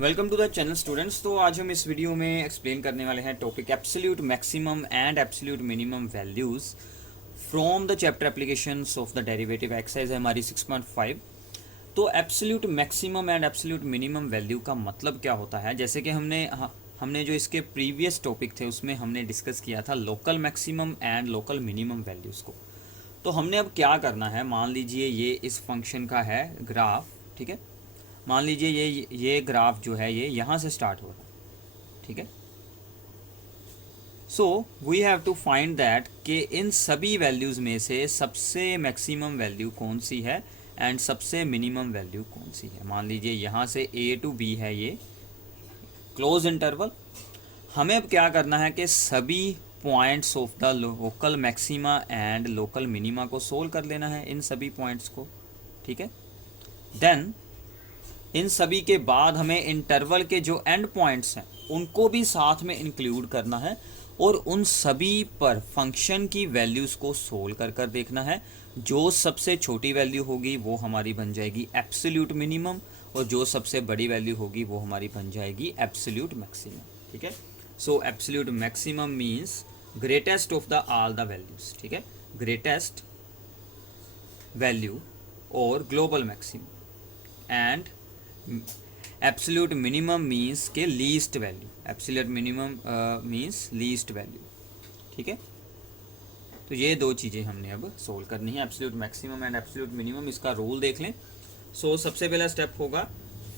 Welcome to the channel students. तो आज हम इस वीडियो में एक्सप्लेन करने वाले हैं topic absolute maximum and absolute minimum values from the chapter applications of the derivative. Exercise है हमारी 6.5। तो absolute maximum and absolute minimum value का मतलब क्या होता है, जैसे कि हमने जो इसके प्रीवियस टॉपिक थे उसमें हमने डिस्कस किया था local maximum and local minimum values को। तो हमने अब क्या करना है, मान लीजिए ये इस फंक्शन का है ग्राफ, ठीक है। मान लीजिए ये ग्राफ जो है ये यहाँ से स्टार्ट हो रहा है, ठीक है। So we have to find that कि इन सभी वैल्यूज़ में से सबसे मैक्सिमम वैल्यू कौन सी है एंड सबसे मिनिमम वैल्यू कौन सी है। मान लीजिए यहाँ से A to B है ये क्लोज इंटरवल। हमें अब क्या करना है कि सभी points of the local maxima and local minima को सोल्व कर लेना है, इन सभी पॉइंट्स को, ठीक है। देन इन सभी के बाद हमें इंटरवल के जो एंड पॉइंट्स हैं उनको भी साथ में इंक्लूड करना है और उन सभी पर फंक्शन की वैल्यूज़ को सोल्व कर कर देखना है। जो सबसे छोटी वैल्यू होगी वो हमारी बन जाएगी एब्सोल्यूट मिनिमम और जो सबसे बड़ी वैल्यू होगी वो हमारी बन जाएगी एब्सोल्यूट मैक्सिमम, ठीक है। So absolute maximum means greatest of the all the values, ठीक है, ग्रेटेस्ट वैल्यू और global maximum. And absolute minimum means के least value, absolute minimum means least value, ठीक है। तो ये दो चीज़ें हमने अब सोल्व करनी है, absolute maximum and absolute minimum. इसका रूल देख लें। सो सबसे पहला स्टेप होगा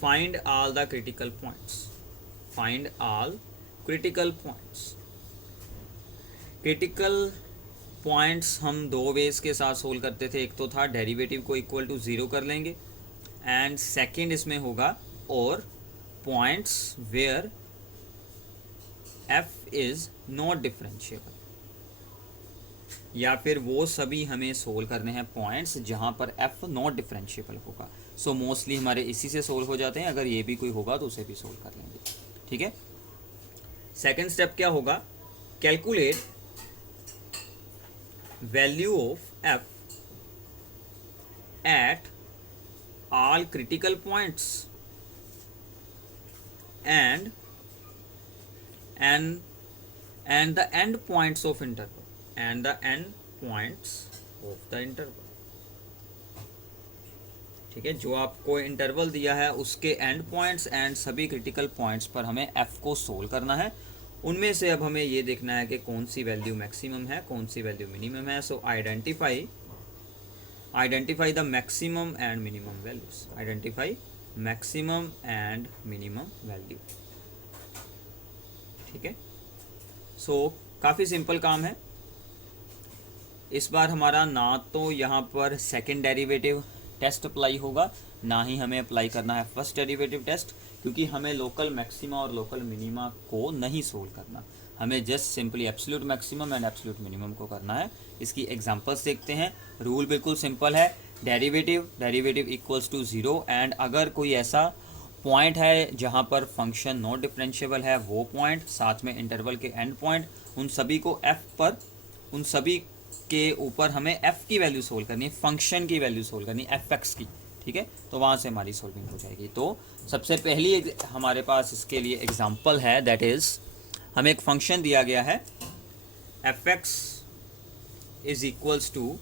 find all the critical points, find all critical points. Critical points हम दो वेज के साथ सोल्व करते थे, एक तो था डेरिवेटिव को इक्वल टू ज़ीरो कर लेंगे एंड सेकेंड इसमें होगा और points where F is not differentiable, या फिर वो सभी हमें सोल्व करने हैं पॉइंट्स जहां पर एफ नॉट डिफरेंशिएबल होगा। सो मोस्टली हमारे इसी से सोल्व हो जाते हैं, अगर ये भी कोई होगा तो उसे भी सोल्व कर लेंगे, ठीक है। सेकेंड स्टेप क्या होगा, calculate value of F at all critical points and the end points of interval and the end points of the interval, ठीक है। जो आपको इंटरवल दिया है उसके एंड पॉइंट्स एंड सभी क्रिटिकल पॉइंट्स पर हमें एफ को सोल्व करना है। उनमें से अब हमें ये देखना है कि कौन सी वैल्यू मैक्सिमम है, कौन सी वैल्यू मिनिमम है। सो identify the maximum and minimum values, identify maximum and minimum value, ठीक है। सो काफ़ी सिंपल काम है। इस बार हमारा ना तो यहाँ पर सेकेंड डेरिवेटिव टेस्ट अप्लाई होगा, ना ही हमें अप्लाई करना है फर्स्ट डेरिवेटिव टेस्ट, क्योंकि हमें लोकल मैक्सिमा और लोकल मिनिमा को नहीं सोल्व करना, हमें just simply absolute maximum and absolute minimum को करना है। इसकी एग्जांपल्स देखते हैं। रूल बिल्कुल सिंपल है, derivative equals to zero and अगर कोई ऐसा पॉइंट है जहां पर फंक्शन नॉट डिफरेंशिएबल है वो पॉइंट, साथ में इंटरवल के एंड पॉइंट, उन सभी को एफ पर, उन सभी के ऊपर हमें एफ की वैल्यू सोल्व करनी है, फंक्शन की वैल्यू सोल्व करनी है एफ एक्स की, ठीक है। तो वहाँ से हमारी सोल्विंग हो जाएगी। तो सबसे पहली हमारे पास इसके लिए एग्जाम्पल है, दैट इज़ हमें एक फंक्शन दिया गया है F X is equals to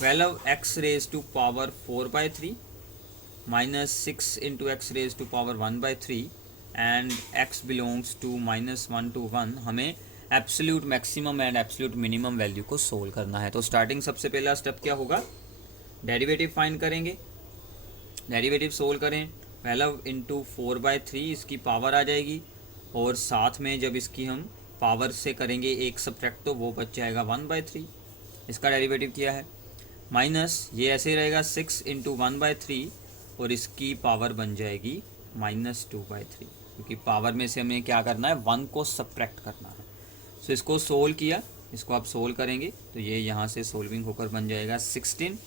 12x raise to power 4/3 minus 6 into X raise to power 1/3 and x belongs to -1 to 1। हमें absolute maximum and absolute minimum value को सोल्व करना है। तो स्टार्टिंग सबसे पहला स्टेप क्या होगा, डेरिवेटिव फाइंड करेंगे। डेरिवेटिव सोल्व करें, 12 इंटू 4/3 इसकी पावर आ जाएगी और साथ में जब इसकी हम पावर से करेंगे एक सब्ट्रैक्ट तो वो बच जाएगा 1/3, इसका डेरिवेटिव किया है। माइनस ये ऐसे रहेगा 6 इंटू 1/3 और इसकी पावर बन जाएगी -2/3, क्योंकि पावर में से हमें क्या करना है, 1 को सब्ट्रैक्ट करना है। सो इसको सोल्व किया, इसको आप सोल्व करेंगे तो ये यहाँ से सोल्विंग होकर बन जाएगा 16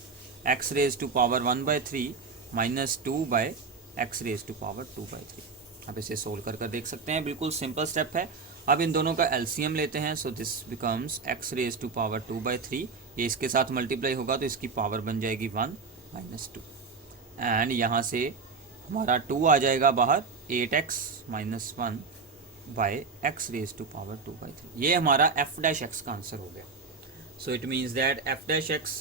x raise to power 1/3 minus 2/x raise to power 2/3। आप इसे सोल्व कर कर देख सकते हैं, बिल्कुल सिंपल स्टेप है। अब इन दोनों का एलसीएम लेते हैं। So this becomes x raise to power 2/3, ये इसके साथ मल्टीप्लाई होगा तो इसकी पावर बन जाएगी 1 - 2 एंड यहाँ से हमारा 2 आ जाएगा बाहर 8x minus 1 by x raise to power 2/3। ये हमारा f डैश x का आंसर हो गया। So it means that f dash x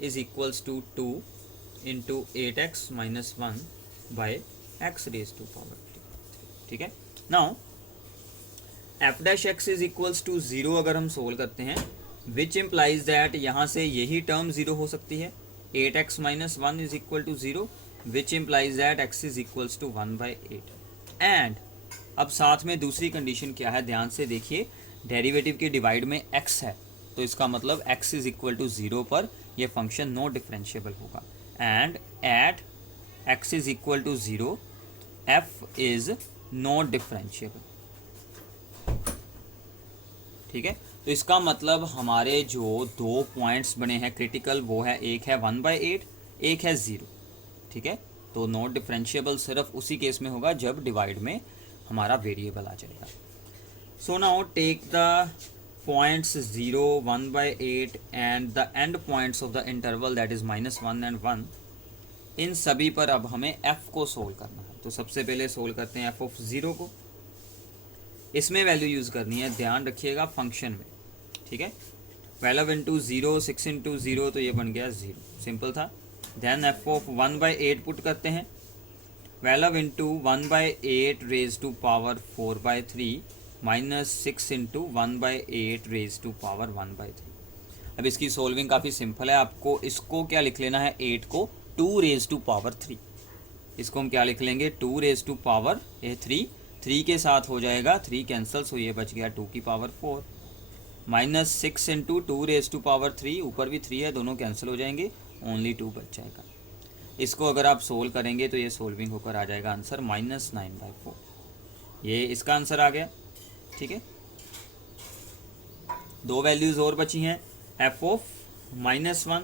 is equals to 2 into 8x minus 1 by x raise to power 3। ठीक है, now f dash x is equals to 0 अगर हम solve करते हैं, विच इम्प्लाइज दैट यहाँ से यही टर्म 0 हो सकती है। 8x minus 1 is equal to 0, which implies that x is equals to 1/8। And अब साथ में दूसरी कंडीशन क्या है, ध्यान से देखिए, डेरिवेटिव के डिवाइड में x है, तो इसका मतलब x इज इक्वल टू 0 पर यह फंक्शन नॉट डिफरेंशिएबल होगा। And at x is equal to 0 f is not differentiable. ठीक है, तो इसका मतलब हमारे जो दो पॉइंट्स बने हैं क्रिटिकल, वो है एक है 1/8, एक है 0। ठीक है, तो नॉट डिफरेंशिएबल सिर्फ उसी केस में होगा जब डिवाइड में हमारा वेरिएबल आ जाएगा। So now take the points 0, 1/8 and the end points of the interval that is -1 and 1। इन सभी पर अब हमें f को सोल्व करना है। तो सबसे पहले सोल्व करते हैं f ऑफ 0 को। इसमें वैल्यू यूज़ करनी है, ध्यान रखिएगा फंक्शन में। ठीक है, 12 इंटू 0, 6 इंटू 0, तो ये बन गया 0, सिंपल था। देन f ऑफ 1/8 पुट करते हैं, 12 into 1/8 raise to power 4/3 minus 6 into 1/8 raise to power 1/3। अब इसकी सोल्विंग काफ़ी सिंपल है, आपको इसको क्या लिख लेना है, 8 को 2 रेज टू पावर 3। इसको हम क्या लिख लेंगे, 2 रेज टू पावर 3 के साथ हो जाएगा 3 कैंसल, सो ये बच गया 2 की power 4 minus 6 into 2 raise to power 3, ऊपर भी 3 है, दोनों कैंसिल हो जाएंगे, ओनली 2 बच जाएगा। इसको अगर आप सोल्व करेंगे तो ये सोल्विंग होकर आ जाएगा आंसर -9/4। ये इसका आंसर आ गया। ठीक है, दो वैल्यूज़ और बची हैं, f ऑफ -1,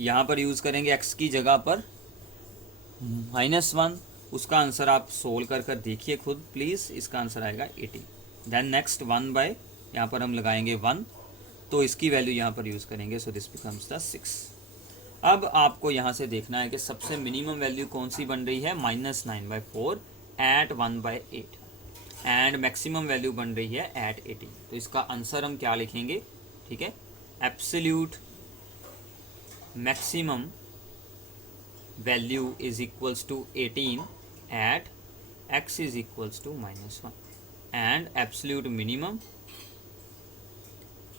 यहाँ पर यूज़ करेंगे x की जगह पर -1, उसका आंसर आप सोल्व कर देखिए खुद प्लीज़, इसका आंसर आएगा 18। देन नेक्स्ट 1 बाय, यहाँ पर हम लगाएंगे 1, तो इसकी वैल्यू यहाँ पर यूज़ करेंगे, सो दिस बिकम्स द 6। अब आपको यहाँ से देखना है कि सबसे मिनिमम वैल्यू कौन सी बन रही है, -9/4 एट 1/8 एंड मैक्सिमम वैल्यू बन रही है एट 18। तो इसका आंसर हम क्या लिखेंगे, ठीक है, absolute maximum value is equals to 18 at x is equals to -1 and absolute minimum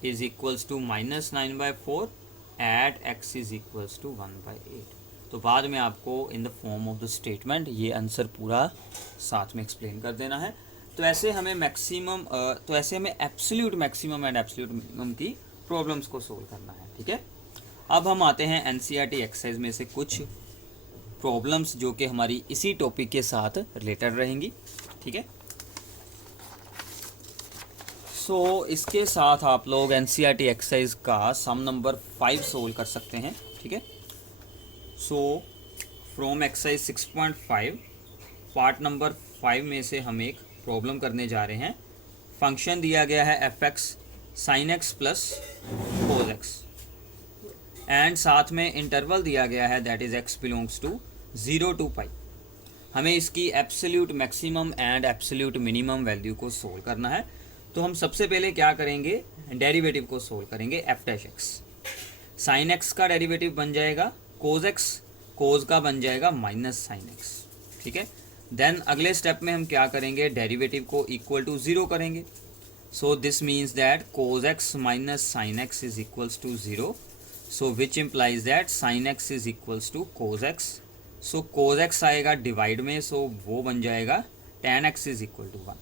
is equals to -9/4 at x is equals to 1/8। तो बाद में आपको in the form of the statement ये आंसर पूरा साथ में एक्सप्लेन कर देना है। तो ऐसे हमें absolute maximum and absolute minimum की प्रॉब्लम्स को सोल्व करना है। ठीक है, अब हम आते हैं एनसीईआरटी एक्सरसाइज में से कुछ प्रॉब्लम्स जो कि हमारी इसी टॉपिक के साथ रिलेटेड रहेंगी। ठीक है, सो इसके साथ आप लोग एनसीईआरटी एक्सरसाइज का सम नंबर 5 सोल्व कर सकते हैं। ठीक है, so from exercise 6.5 part number 5 में से हम एक प्रॉब्लम करने जा रहे हैं। फंक्शन दिया गया है fx sin x plus cos x and साथ में इंटरवल दिया गया है that is x belongs to 0 to π। हमें इसकी absolute maximum and absolute minimum value को सोल्व करना है। तो हम सबसे पहले क्या करेंगे, डेरिवेटिव को सोल्व करेंगे f dash x। Sine x का डेरिवेटिव बन जाएगा cos x, cos का बन जाएगा माइनस साइन x। ठीक है, देन अगले स्टेप में हम क्या करेंगे, डेरिवेटिव को इक्वल टू 0 करेंगे। So this means that cos x minus sine x is equals to 0, so which implies that sine x is equals to cos x। So cos x आएगा divide में, so वो बन जाएगा tan x is equal to 1।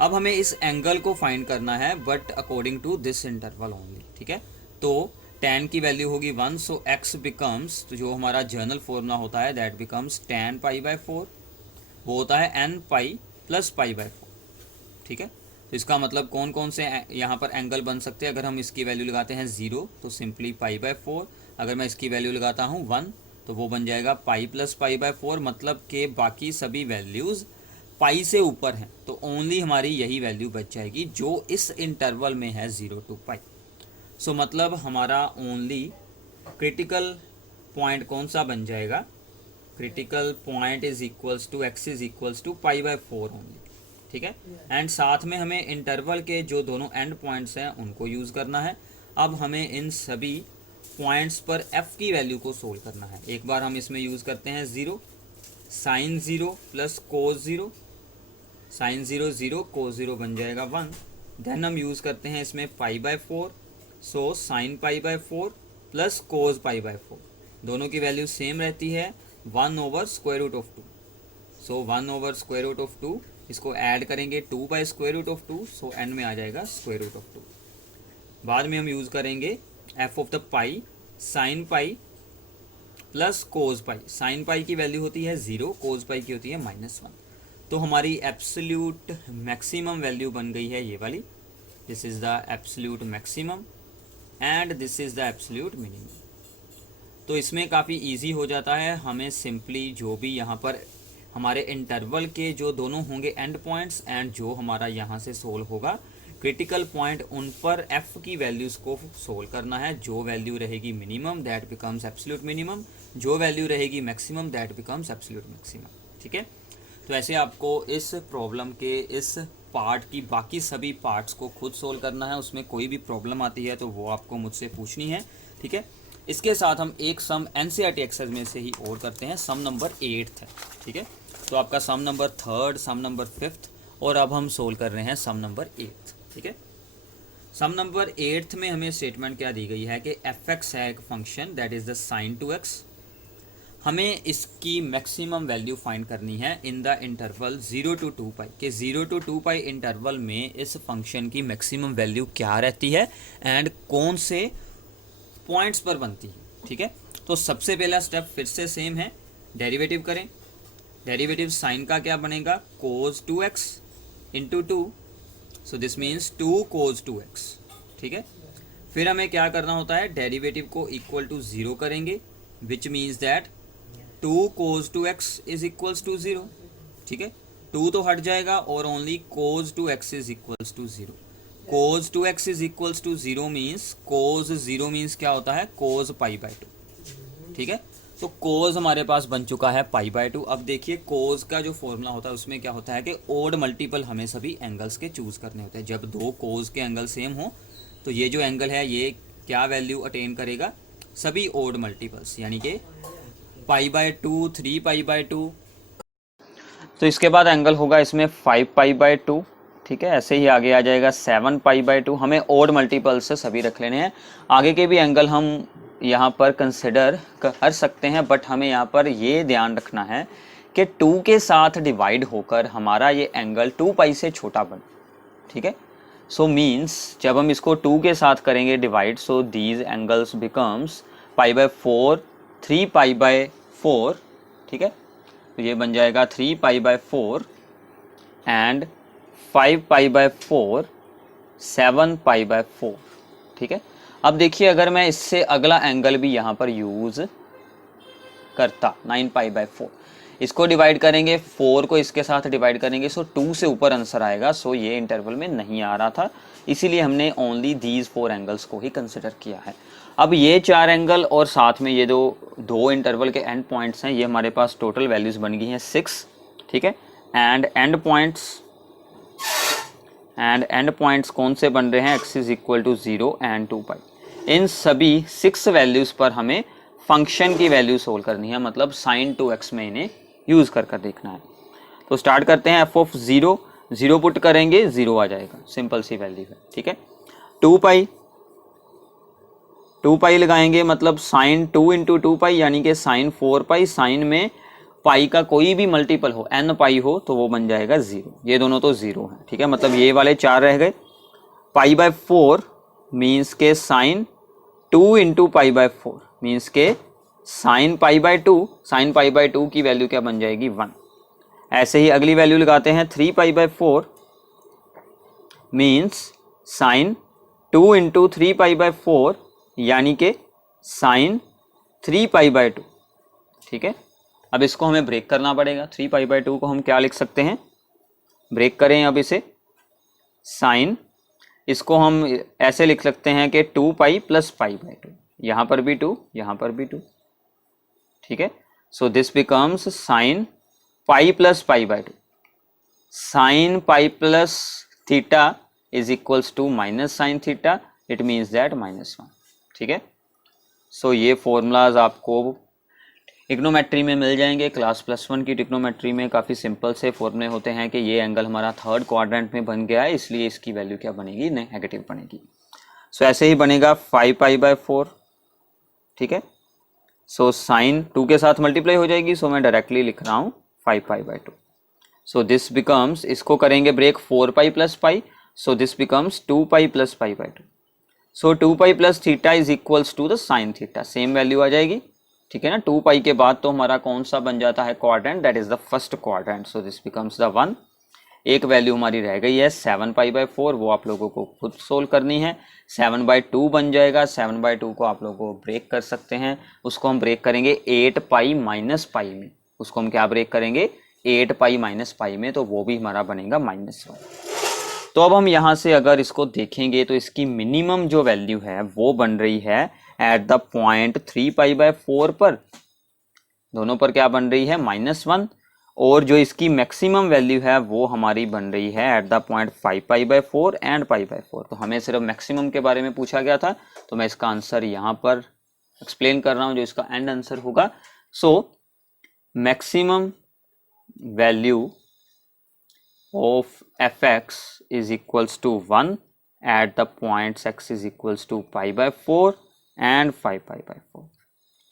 अब हमें इस angle को find करना है but according to this interval only. ठीक है, तो tan की वैल्यू होगी 1, सो x बिकम्स, तो जो हमारा जर्नल फॉर्मूला होता है दैट बिकम्स tan π/4, वो होता है n पाई प्लस π/4। ठीक है, तो इसका मतलब कौन कौन से यहाँ पर एंगल बन सकते हैं, अगर हम इसकी वैल्यू लगाते हैं 0 तो सिंपली π/4, अगर मैं इसकी वैल्यू लगाता हूँ 1 तो वो बन जाएगा पाई प्लस π/4, मतलब कि बाकी सभी वैल्यूज़ पाई से ऊपर हैं, तो ओनली हमारी यही वैल्यू बच जाएगी जो इस इंटरवल में है 0 to π। सो मतलब हमारा ओनली क्रिटिकल पॉइंट कौन सा बन जाएगा, critical point is equals to X is equals to pi by 4 only, ठीक है। एंड साथ में हमें इंटरवल के जो दोनों एंड पॉइंट्स हैं उनको यूज़ करना है। अब हमें इन सभी पॉइंट्स पर f की वैल्यू को सोल्व करना है। एक बार हम इसमें यूज़ करते हैं 0, साइन 0 प्लस कोस 0, साइन 0 0 कोस 0 बन जाएगा 1। देन हम यूज़ करते हैं इसमें pi by 4, so sine pi by 4 plus cos pi by 4, दोनों की वैल्यू सेम रहती है 1 over square root of 2। So 1 over square root of 2, इसको ऐड करेंगे 2 by square root of 2, so end में आ जाएगा स्क्वायर रूट ऑफ 2। बाद में हम यूज़ करेंगे F of the pi, sign pi plus cos pi. Sine pi की वैल्यू होती है 0, कोस पाई की होती है -1। तो हमारी एब्सोल्यूट मैक्सिमम वैल्यू बन गई है ये वाली, this is the absolute maximum and this is the absolute minimum. तो इसमें काफ़ी इजी हो जाता है, हमें सिंपली जो भी यहाँ पर हमारे इंटरवल के जो दोनों होंगे एंड पॉइंट्स एंड जो हमारा यहाँ से सोल्व होगा क्रिटिकल पॉइंट, उन पर f की वैल्यूज़ को सोल्व करना है। जो वैल्यू रहेगी minimum that becomes absolute minimum, जो वैल्यू रहेगी maximum that becomes absolute maximum, ठीक है। तो ऐसे आपको इस प्रॉब्लम के इस पार्ट की बाकी सभी पार्ट्स को खुद सोल्व करना है। उसमें कोई भी प्रॉब्लम आती है तो वो आपको मुझसे पूछनी है, ठीक है। इसके साथ हम एक सम एनसीईआरटी एक्सरसाइज में से ही और करते हैं, सम नंबर 8 है, ठीक है। तो आपका सम नंबर 3, सम नंबर 5 और अब हम सोल्व कर रहे हैं सम नंबर 8, ठीक है। सम नंबर 8 में हमें स्टेटमेंट क्या दी गई है कि एफ एक्स है एक function that is the sine 2x। हमें इसकी मैक्सिमम वैल्यू फाइंड करनी है in the interval 0 to 2 pi, कि 0 to 2 पाई इंटरवल में इस फंक्शन की मैक्सिमम वैल्यू क्या रहती है एंड कौन से पॉइंट्स पर बनती है, ठीक है। तो सबसे पहला स्टेप फिर से सेम है, डेरिवेटिव करें। डेरिवेटिव साइन का क्या बनेगा, cos 2x into 2, so this means 2 cos 2x, ठीक है। फिर हमें क्या करना होता है, डेरिवेटिव को इक्वल टू 0 करेंगे, which means that 2 cos 2x is equals to 0, ठीक है। 2 तो हट जाएगा और only cos 2x is equals to 0। cos 2x is equals to 0 means cos 0 means क्या होता है, cos पाई बाय 2, ठीक है। तो cos हमारे पास बन चुका है पाई बाय 2। अब देखिए cos का जो फॉर्मूला होता है उसमें क्या होता है कि ओड मल्टीपल हमें सभी एंगल्स के चूज़ करने होते हैं। जब दो cos के एंगल सेम हो तो ये जो एंगल है ये क्या वैल्यू अटेन करेगा, सभी ओड मल्टीपल्स, यानी कि पाई बाय 2, 3 पाई बाय 2। तो इसके बाद एंगल होगा इसमें 5 पाई बाय 2, ठीक है। ऐसे ही आगे आ जाएगा 7 पाई बाय 2। हमें ओड मल्टीपल से सभी रख लेने हैं। आगे के भी एंगल हम यहाँ पर कंसिडर कर सकते हैं, बट हमें यहाँ पर ये ध्यान रखना है कि 2 के साथ डिवाइड होकर हमारा ये एंगल 2 पाई से छोटा बने, ठीक है। सो मीन्स जब हम इसको 2 के साथ करेंगे divide, so these angles becomes pi by 4, 3 pi by 4, ठीक है। तो ये बन जाएगा 3 पाई by 4 and 5 pi by 4, 7 pi by 4, ठीक है। अब देखिए अगर मैं इससे अगला एंगल भी यहाँ पर यूज़ करता 9 पाई बाय 4, इसको डिवाइड करेंगे, 4 को इसके साथ डिवाइड करेंगे, सो 2 से ऊपर आंसर आएगा। सो ये इंटरवल में नहीं आ रहा था, इसीलिए हमने ओनली दीज 4 एंगल्स को ही कंसिडर किया है। अब ये 4 एंगल और साथ में ये दो इंटरवल के एंड पॉइंट्स हैं, ये हमारे पास टोटल वैल्यूज़ बन गई हैं 6, ठीक है। एंड एंड पॉइंट्स कौन से बन रहे हैं, x is equal to 0 and 2 pi. इन सभी 6 वैल्यूज़ पर हमें फंक्शन की वैल्यू सोल्व करनी है, मतलब साइन 2x में इन्हें यूज़ कर देखना है। तो स्टार्ट करते हैं, f ऑफ 0, 0 पुट करेंगे 0 आ जाएगा, सिंपल सी वैल्यू है, ठीक है। 2 पाई लगाएंगे, मतलब साइन 2 इंटू 2 पाई यानी कि साइन 4 पाई। साइन में पाई का कोई भी मल्टीपल हो, n पाई हो, तो वो बन जाएगा 0। ये दोनों तो 0 हैं, ठीक है, मतलब ये वाले 4 रह गए। पाई बाय 4 मीन्स के sine 2 into pi by 4 means के sine pi by 2, sine pi by 2 की वैल्यू क्या बन जाएगी, 1। ऐसे ही अगली वैल्यू लगाते हैं, 3 पाई by 4 means sign 2 into 3 pi by 4 यानी कि साइन 3 पाई बाय 2, ठीक है। अब इसको हमें ब्रेक करना पड़ेगा, 3 पाई बाय 2 को हम क्या लिख सकते हैं, ब्रेक करें अब इसे, साइन, इसको हम ऐसे लिख सकते हैं कि 2 पाई प्लस पाई बाय 2, यहाँ पर भी 2, यहाँ पर भी 2, ठीक है। So this becomes sine pi plus pi by 2. Sine pi plus theta is equals to minus sine theta, it means that -1. ठीक है, सो ये फॉर्मूलाज आपको ट्रिग्नोमेट्री में मिल जाएंगे. क्लास +1 की ट्रिग्नोमेट्री में काफ़ी सिंपल से फॉर्मूले होते हैं कि ये एंगल हमारा थर्ड क्वाड्रेंट में बन गया है, इसलिए इसकी वैल्यू क्या बनेगी, नेगेटिव बनेगी. सो ऐसे ही बनेगा 5π/4. ठीक है, सो साइन 2 के साथ मल्टीप्लाई हो जाएगी, सो मैं डायरेक्टली लिख रहा हूँ 5π/2. सो दिस बिकम्स, इसको करेंगे break 4π + π, so this becomes 2π + π/2. So 2π + theta is equals to the sine theta, same value आ जाएगी. ठीक है ना, 2π के बाद तो हमारा कौन सा बन जाता है quadrant, that is the first quadrant. So this becomes the 1. एक वैल्यू हमारी रह गई है 7π/4, वो आप लोगों को खुद सोल्व करनी है. 7/2 बन जाएगा. 7/2 को आप लोगों को ब्रेक कर सकते हैं. उसको हम ब्रेक करेंगे 8π - π में. उसको हम क्या ब्रेक करेंगे, 8π - π में, तो वो भी हमारा बनेगा -1. तो अब हम यहाँ से अगर इसको देखेंगे तो इसकी मिनिमम जो वैल्यू है वो बन रही है एट द पॉइंट 3π/4 पर. दोनों पर क्या बन रही है, -1. और जो इसकी मैक्सिमम वैल्यू है वो हमारी बन रही है एट द पॉइंट 5π/4 एंड π/4. तो हमें सिर्फ मैक्सिमम के बारे में पूछा गया था, तो मैं इसका आंसर यहाँ पर एक्सप्लेन कर रहा हूँ जो इसका एंड आंसर होगा. So maximum value of fx is equals to 1 at the points x is equals to π/4 and 5π/4.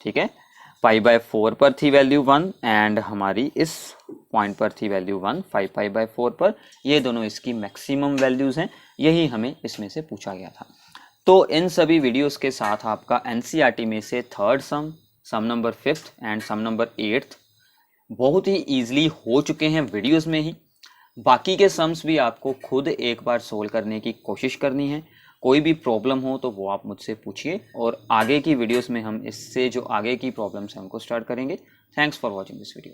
ठीक है, π/4 पर थी वैल्यू 1 एंड हमारी इस पॉइंट पर थी वैल्यू 1 5π/4 पर. ये दोनों इसकी मैक्सिमम वैल्यूज़ हैं, यही हमें इसमें से पूछा गया था. तो इन सभी वीडियोस के साथ आपका NCERT में से third sum number 5th and sum number 8th बहुत ही ईजिली हो चुके हैं वीडियोस में ही. बाकी के सम्स भी आपको खुद एक बार सोल्व करने की कोशिश करनी है. कोई भी प्रॉब्लम हो तो वो आप मुझसे पूछिए, और आगे की वीडियोस में हम इससे जो आगे की प्रॉब्लम्स हैं उनको स्टार्ट करेंगे. Thanks for watching this video.